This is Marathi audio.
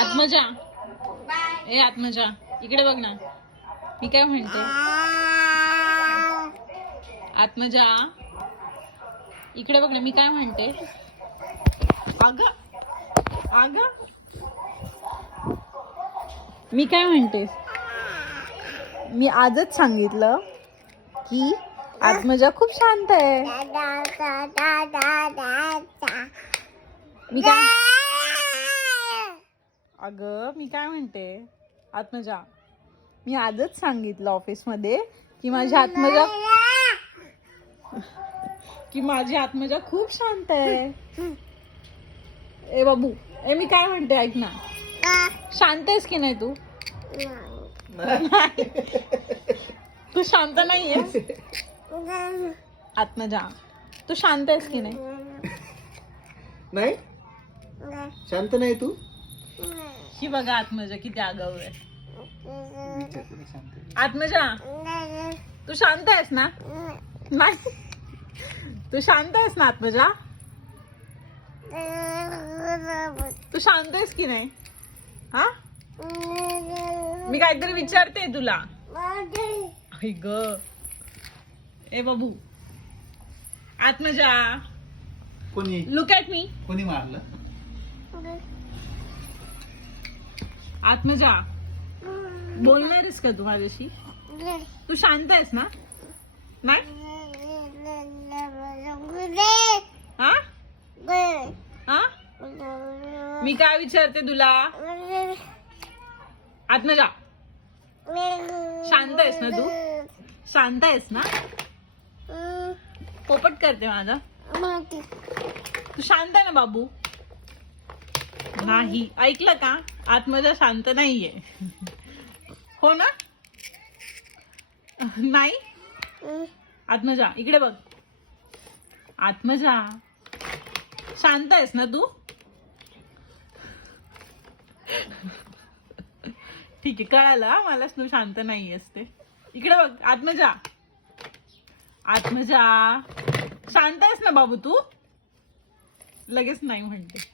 आत्मजा. ए आत्मजा. इकडे बघ ना. मी काय म्हणते? आत्मजा. इकडे बघ ना मी काय म्हणते? अग अग. मी काय म्हणते? मी आजच सांगितलं की आत्मजा खूप शांत आहे. मी काय अगं मी काय म्हणते? आत्मजा मी आजच सांगितलं ऑफिसमध्ये की माझी आत्मजा की माझी आत्मजा खूप शांत आहे. ए बाबू ए मी काय म्हणते ऐक ना. शांत आहेस की नाही तू? तू शांत नाहीयेस आत्मजा तू शांत आहेस की नाही? नाही? शांत नाही तू? ही बघा आत्मजा किती आगाऊ आहे. आत्मजा तू शांत आहेस ना? नाही. तू शांत आहेस ना आत्मजा? तू शांत आहेस की नाही? हा? मी काहीतरी विचारते तुला. ग. ए बाबू. आत्मजा. कोणी? लुक ॲट मी कोणी मारलं? आत्मजा बोलणार आहेस का तू माझ्याशी? तू शांत आहेस ना? नाही? हा? हा? मी काय विचारते तुला? आत्मजा शांत आहेस ना तू? शांत आहेस ना? पोपट करते माझा. तू शांत आहे ना बाबू? नाही. ऐकलं का? आत्मजा शांत नाहीये. हो ना? नाही? आत्मजा इकडे बघ. आत्मजा शांत आहेस ना तू? ठीक आहे कळालं हा? तू शांत नाहीयेस ते इकडे बघ. आत्मजा आत्मजा शांत आहेस ना बाबू तू? लगेच नाही म्हणते.